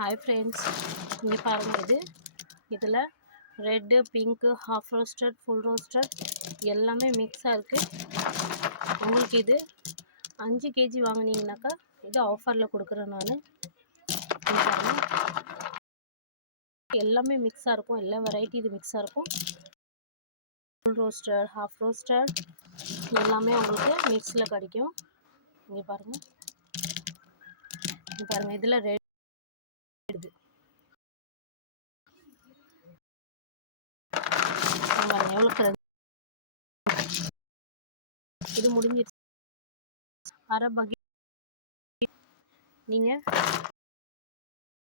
Hi friends, இங்கே பாருங்கள் இதில் red pink half roasted full roasted எல்லாமே மிக்ஸாக இருக்குது. உங்களுக்கு இது 5 kg வாங்கினீங்கனாக்கா இது ஆஃபரில் கொடுக்குறேன் நான். எல்லாமே மிக்ஸாக இருக்கும், எல்லா வெரைட்டி இது மிக்ஸாக இருக்கும். ஃபுல் ரோஸ்டட் ஹாஃப் ரோஸ்டட் எல்லாமே உங்களுக்கு மிக்ஸில் கிடைக்கும். இங்கே பாருங்கள் இதில் ரெட் எவ்வளோ இது முடிஞ்சிருச்சு. அரை பக்கெட் நீங்கள்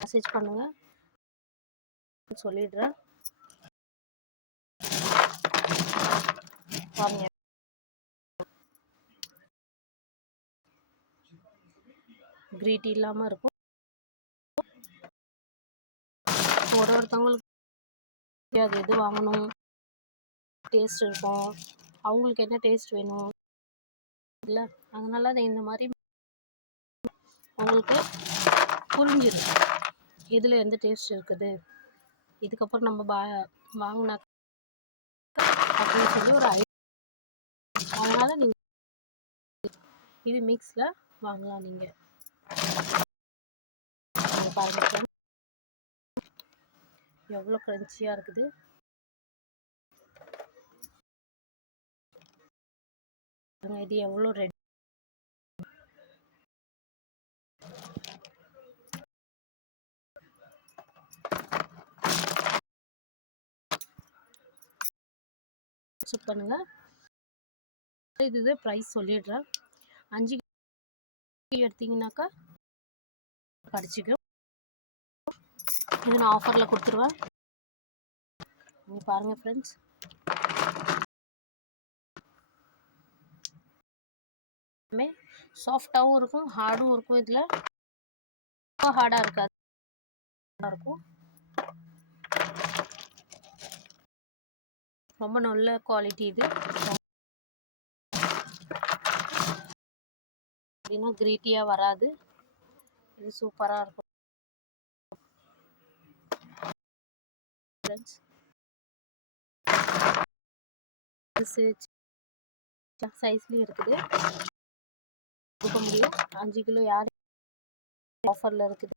மெசேஜ் பண்ணுங்கள், சொல்லிடுறேன். பாருங்க கிரீட்டி இல்லாமல் இருக்கும். ஒருத்தவங்களுக்கு அது எது வாங்கணும் டேஸ்ட் இருக்கும், அவங்களுக்கு என்ன டேஸ்ட் வேணும் இல்லை, அதனால அதை இந்த மாதிரி உங்களுக்கு புரிஞ்சிடும் இதில் எந்த டேஸ்ட் இருக்குது. இதுக்கப்புறம் நம்ம வாங்கினா அப்படின்னு சொல்லி ஒரு அதனால நீங்கள் இது மிக்ஸில் வாங்கலாம். நீங்கள் பாருங்க எவ்வளோ க்ரன்ச்சியாக இருக்குது. இது எவ்வளோ ரெட் செக் பண்ணுங்கள். இது ப்ரைஸ் சொல்லிடுறேன். 5 kg எடுத்தீங்கன்னாக்கா கிடச்சிக்கும். இது நான் ஆஃபரில் கொடுத்துருவேன். நீங்கள் பாருங்கள் ஃப்ரெண்ட்ஸ், சாஃப்டாகவும் இருக்கும், ஹார்டும் இருக்கும். இதில் ரொம்ப ஹார்டாக இருக்காது, இருக்கும். ரொம்ப நல்ல குவாலிட்டி இது. அப்படின்னா கிரீட்டியாக வராது, இது சூப்பராக இருக்கும் ஃப்ரெண்ட்ஸ். சைஸ்லேயும் இருக்குது, கொடுக்க முடியும். 5 கிலோ யார் ஆஃபரில் இருக்குது.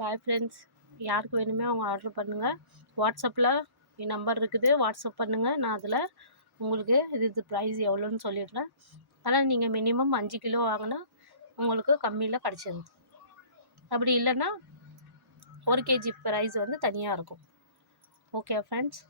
பாய் ஃப்ரெண்ட்ஸ், யாருக்கு வேணுமே அவங்க ஆர்டர் பண்ணுங்கள். வாட்ஸ்அப்பில் என் நம்பர் இருக்குது, வாட்ஸ்அப் பண்ணுங்கள். நான் அதில் உங்களுக்கு இது ப்ரைஸ் எவ்வளோன்னு சொல்லிடுறேன். ஆனால் நீங்கள் மினிமம் 5 கிலோ வாங்கினா உங்களுக்கு கம்மியில் கிடச்சிடும். அப்படி இல்லைன்னா 1 kg ப்ரைஸ் வந்து தனியாக இருக்கும். Okay friends.